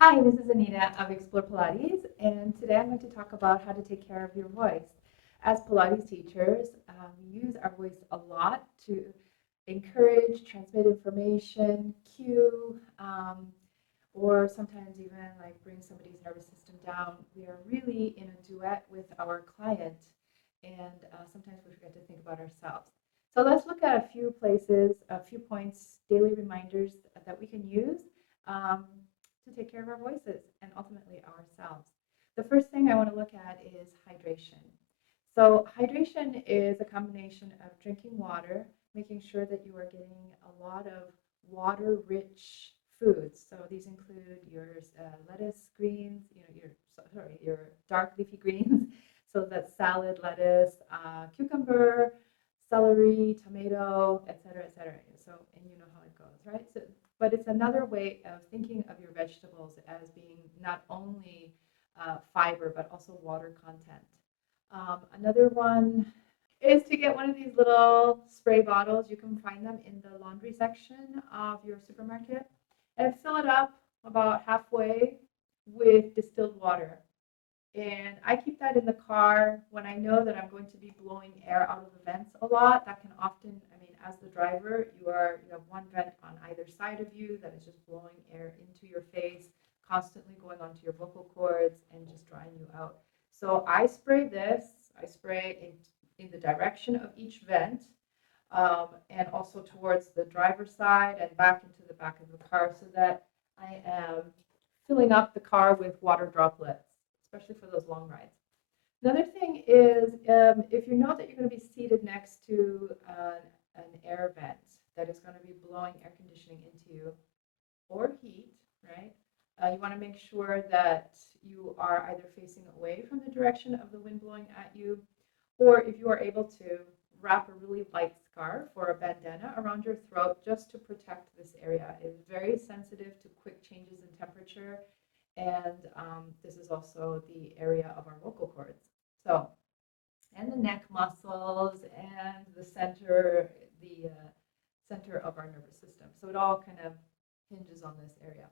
Hi, this is Anita of Explore Pilates, and today I'm going to talk about how to take care of your voice. As Pilates teachers, we use our voice a lot to encourage, transmit information, cue, or sometimes even like bring somebody's nervous system down. We are really in a duet with our client, and sometimes we forget to think about ourselves. So let's look at a few places, a few points, daily reminders that we can use. Um, to take care of our voices and ultimately ourselves. The first thing I want to look at is hydration. So, hydration is a combination of drinking water, making sure that you are getting a lot of water rich foods. So, these include your lettuce greens, your dark leafy greens. So, that's salad, lettuce, cucumber, celery, tomato, etc., etc. So, and you know how it goes, right? So, but it's another way of thinking of your vegetables as being not only fiber but also water content. Another one is to get one of these little spray bottles. You can find them in the laundry section of your supermarket and fill it up about halfway with distilled water. And I keep that in the car when I know that I'm going to be blowing air out of the vents a lot. That can often, I mean, as the driver, you have one vent on either side of you that is just blowing air into your face, constantly going onto your vocal cords and just drying you out. So I spray this. I spray in the direction of each vent, and also towards the driver's side and back into the back of the car, so that I am filling up the car with water droplets, especially for those long rides. Another thing is if you know that you're going to be seated next to an air vent that is going to be blowing air conditioning into you or heat, right? You want to make sure that you are either facing away from the direction of the wind blowing at you, or if you are able to, wrap a really light scarf or a bandana around your throat just to protect this area. It is very sensitive to quick changes in temperature, and this is also the area of our vocal cords. So, and the neck muscles and the center of our nervous system. So it all kind of hinges on this area.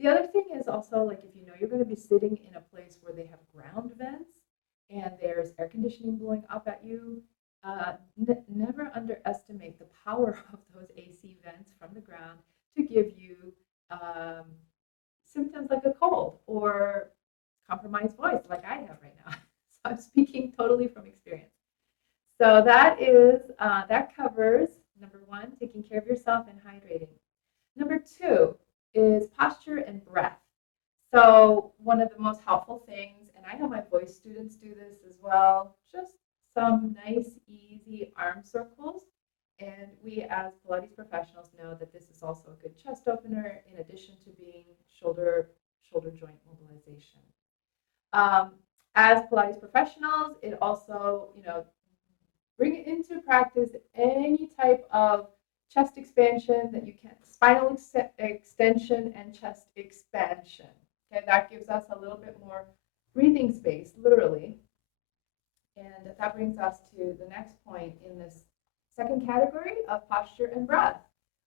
The other thing is also, like, if you know you're going to be sitting in a place where they have ground vents and there's air conditioning blowing up at you, never underestimate the power of those AC vents from the ground to give you um, symptoms like a cold or compromised voice like I have right now. So I'm speaking totally from experience. So that covers number one, taking care of yourself and hydrating. Number two is posture and breath. So one of the most helpful things, and I know my voice students do this as well, just some nice, easy arm circles. And we as Pilates professionals know that this is also a good chest opener in addition to being shoulder joint mobilization. Um, as Pilates professionals, it also, bring it into practice any type of chest expansion that you can, spinal extension and chest expansion. Okay, that gives us a little bit more breathing space, literally. And that brings us to the next point in this second category of posture and breath,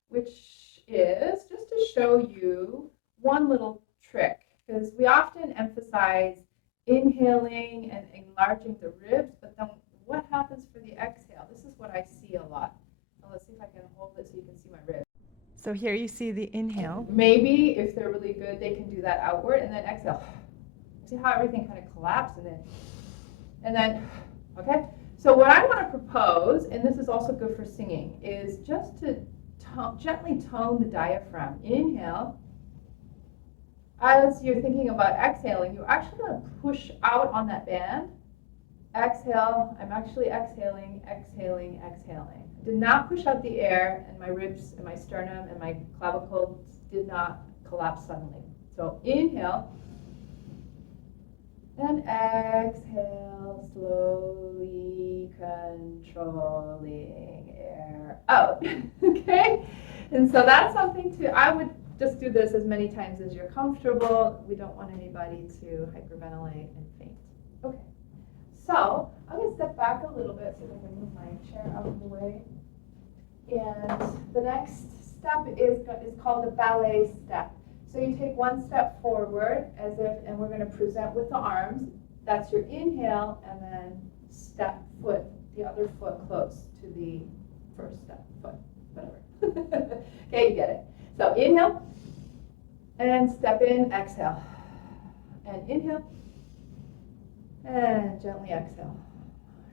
which is just to show you one little trick, because we often emphasize inhaling and enlarging the ribs, but then what happens for the exhale? This is what I see a lot. Now let's see if I can hold it so you can see my ribs. So here you see the inhale. Maybe if they're really good, they can do that outward and then exhale. See how everything kind of collapses and then, okay? So what I want to propose, and this is also good for singing, is just to gently tone the diaphragm. Inhale. As you're thinking about exhaling, you're actually going to push out on that band. Exhale. I'm actually exhaling, exhaling, exhaling. Did not push out the air, and my ribs and my sternum and my clavicle did not collapse suddenly. So inhale. And exhale, slowly controlling air out. Okay? And so that's something I would just do this as many times as you're comfortable. We don't want anybody to hyperventilate and faint. Okay. So I'm going to step back a little bit so that I can move my chair out of the way. And the next step is called the ballet step. So you take one step forward as if, and we're going to present with the arms. That's your inhale, and then step foot, the other foot close to the first step foot, whatever. Okay, you get it. So inhale, and step in, exhale. And inhale, and gently exhale.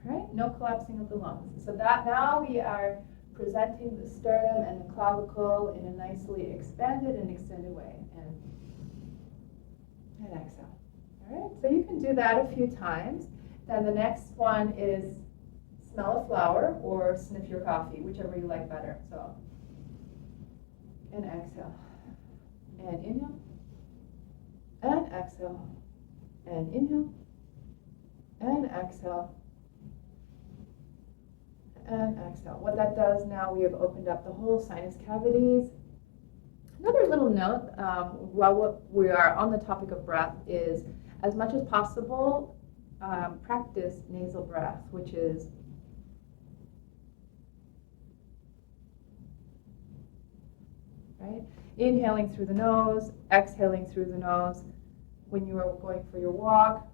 All right, no collapsing of the lungs. So that now we are presenting the sternum and the clavicle in a nicely expanded and extended way. And exhale. All right, so you can do that a few times. Then the next one is smell a flower or sniff your coffee, whichever you like better. So, and exhale. And inhale. And exhale. And inhale. And exhale. And exhale. What that does now, we have opened up the whole sinus cavities. Another little note, while we are on the topic of breath, is as much as possible, practice nasal breath, which is right, inhaling through the nose, exhaling through the nose when you are going for your walk.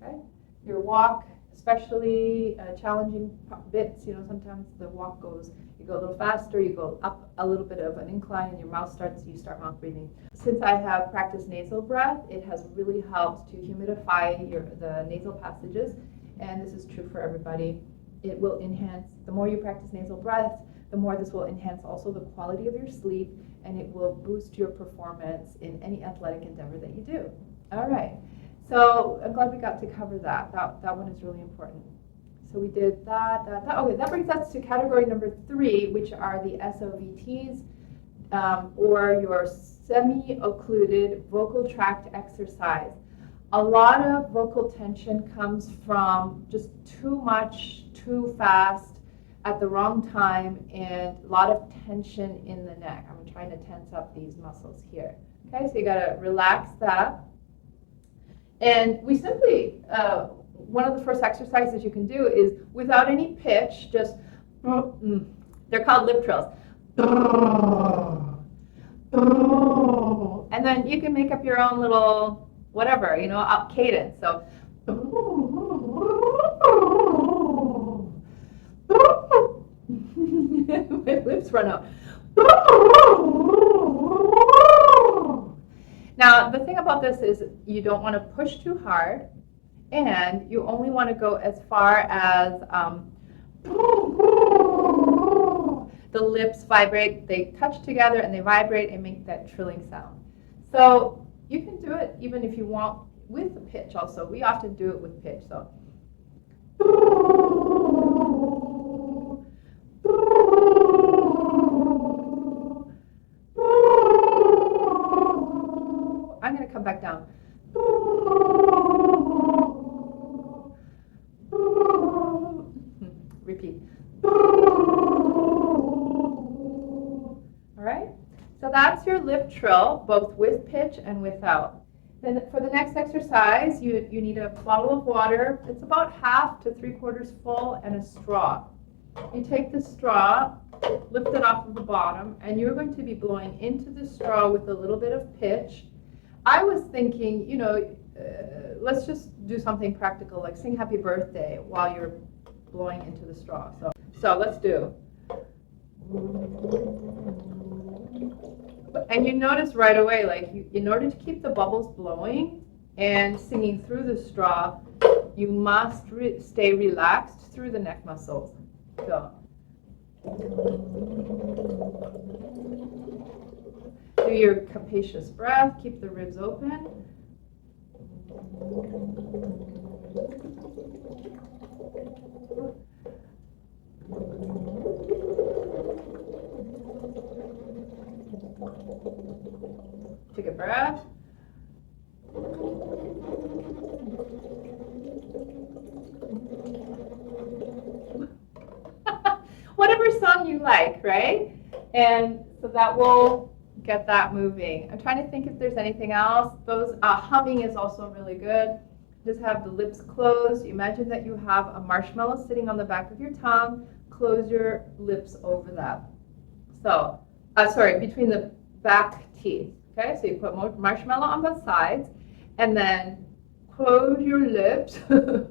Okay, your walk, especially challenging bits, you know, sometimes the walk goes, you go a little faster, you go up a little bit of an incline, and your mouth starts, you start mouth breathing. Since I have practiced nasal breath, it has really helped to humidify the nasal passages, and this is true for everybody. It will enhance, the more you practice nasal breath, the more this will enhance also the quality of your sleep, and it will boost your performance in any athletic endeavor that you do. All right. So I'm glad we got to cover that. That one is really important. So we did that. Okay, that brings us to category number 3, which are the SOVTs, or your semi-occluded vocal tract exercise. A lot of vocal tension comes from just too much, too fast, at the wrong time, and a lot of tension in the neck. I'm trying to tense up these muscles here. Okay, so you gotta relax that. And we simply, one of the first exercises you can do is without any pitch, just, they're called lip trills. And then you can make up your own little, whatever, you know, up cadence. So, my lips run out. Now, the thing about this is you don't want to push too hard, and you only want to go as far as the lips vibrate, they touch together, and they vibrate and make that trilling sound. So you can do it even if you want with the pitch also. We often do it with pitch. So. I'm going to come back down. Repeat. All right? So that's your lip trill, both with pitch and without. Then for the next exercise, you need a bottle of water. It's about half to 3/4 full, and a straw. You take the straw, lift it off of the bottom, and you're going to be blowing into the straw with a little bit of pitch. I was thinking, you know, let's just do something practical, like sing happy birthday while you're blowing into the straw. So let's do. And you notice right away, like in order to keep the bubbles blowing and singing through the straw, you must stay relaxed through the neck muscles. So. Do your capacious breath, keep the ribs open. Take a breath. Whatever song you like, right? And so that will get that moving. I'm trying to think if there's anything else. Those humming is also really good. Just have the lips closed. Imagine that you have a marshmallow sitting on the back of your tongue. Close your lips over that. So, between the back teeth. Okay, so you put marshmallow on both sides, and then close your lips. I'll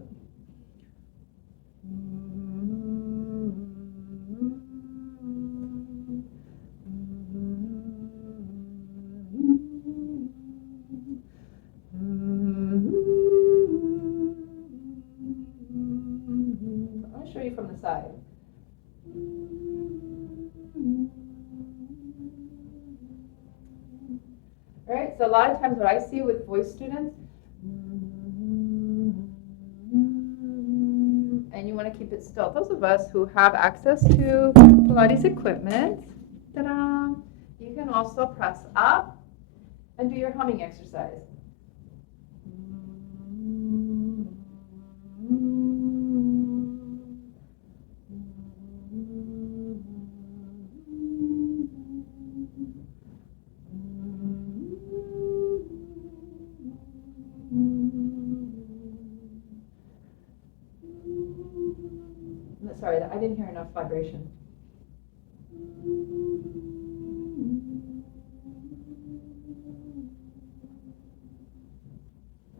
show you from the side. All right, so a lot of times what I see with voice students, and you want to keep it still. Those of us who have access to Pilates equipment, ta-da, you can also press up and do your humming exercise. Sorry, I didn't hear enough vibration.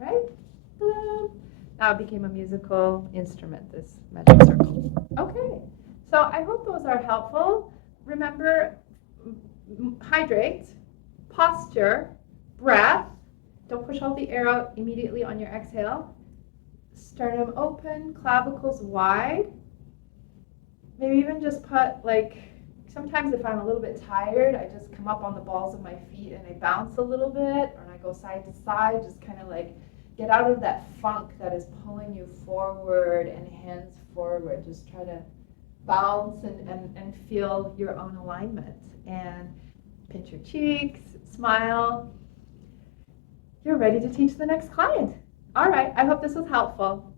Right? Now it became a musical instrument, this magic circle. Okay, so I hope those are helpful. Remember, hydrate, posture, breath. Don't push all the air out immediately on your exhale. Sternum open, clavicles wide. Maybe even just put, like, sometimes if I'm a little bit tired, I just come up on the balls of my feet and I bounce a little bit, or I go side to side, just kind of like get out of that funk that is pulling you forward and hands forward. Just try to bounce and feel your own alignment. And pinch your cheeks, smile. You're ready to teach the next client. All right, I hope this was helpful.